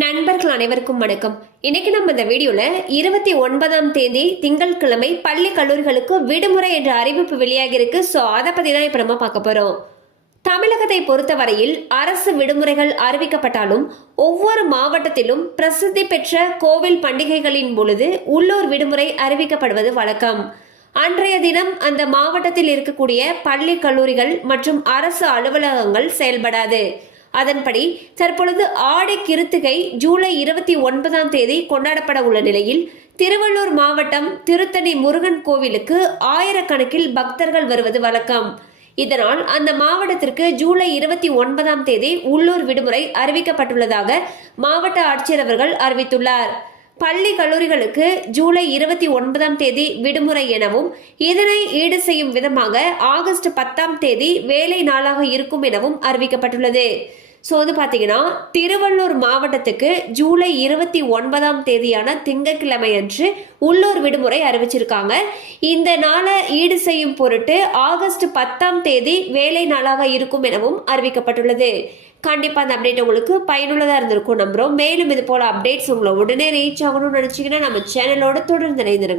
நண்பர்கள் அனைவருக்கும் வணக்கம். இன்னைக்கு நம்ம இந்த வீடியோல 29ஆம் தேதி திங்கட்கிழமை பள்ளி கல்லூரிகளுக்கு விடுமுறை என்ற அறிவிப்பு வெளியாகி இருக்கு. ஸோ அதை பத்தி தான் இப்ப நம்ம பார்க்க போறோம். தமிழகத்தை பொறுத்தவரையில் அரசு விடுமுறைகள் அறிவிக்கப்பட்டாலும் ஒவ்வொரு மாவட்டத்திலும் பிரசித்தி பெற்ற கோவில் பண்டிகைகளின் பொழுது உள்ளூர் விடுமுறை அறிவிக்கப்படுவது வழக்கம். அன்றைய தினம் அந்த மாவட்டத்தில் இருக்கக்கூடிய பள்ளி கல்லூரிகள் மற்றும் அரசு அலுவலகங்கள் செயல்படாது. அதன்படி தற்பொழுது ஆடி கிருத்திகை ஜூலை 29ஆம் தேதி கொண்டாடப்பட உள்ள நிலையில் திருவள்ளூர் மாவட்டம் திருத்தணி முருகன் கோவிலுக்கு ஆயிரக்கணக்கில் பக்தர்கள் வருவது வழக்கம். இதனால் அந்த மாவட்டத்திற்கு ஜூலை 29ஆம் தேதி உள்ளூர் விடுமுறை அறிவிக்கப்பட்டுள்ளதாக மாவட்ட ஆட்சியர் அவர்கள் அறிவித்துள்ளார். பள்ளி கல்லூரிகளுக்கு ஜூலை 29ஆம் தேதி விடுமுறை எனவும் இதனை ஈடு செய்யும் விதமாக ஆகஸ்ட் 10ஆம் தேதி வேலை நாளாக இருக்கும் எனவும் அறிவிக்கப்பட்டுள்ளது. ஸோ பார்த்தீங்கன்னா திருவள்ளூர் மாவட்டத்துக்கு ஜூலை 29ஆம் தேதியான திங்கட்கிழமை அன்று உள்ளூர் விடுமுறை அறிவிச்சிருக்காங்க. இந்த நாளை ஈடு செய்யும் பொருட்டு ஆகஸ்ட் 10ஆம் தேதி வேலை நாளாக இருக்கும் எனவும் அறிவிக்கப்பட்டுள்ளது. கண்டிப்பா அந்த அப்டேட் உங்களுக்கு பயனுள்ளதா இருந்திருக்கும் நம்புறோம். மேலும் இது போல அப்டேட்ஸ் உங்களை உடனே ரீச் ஆகணும்னு நினைச்சீங்கன்னா நம்ம சேனலோட தொடர்ந்து இணைந்திருங்க.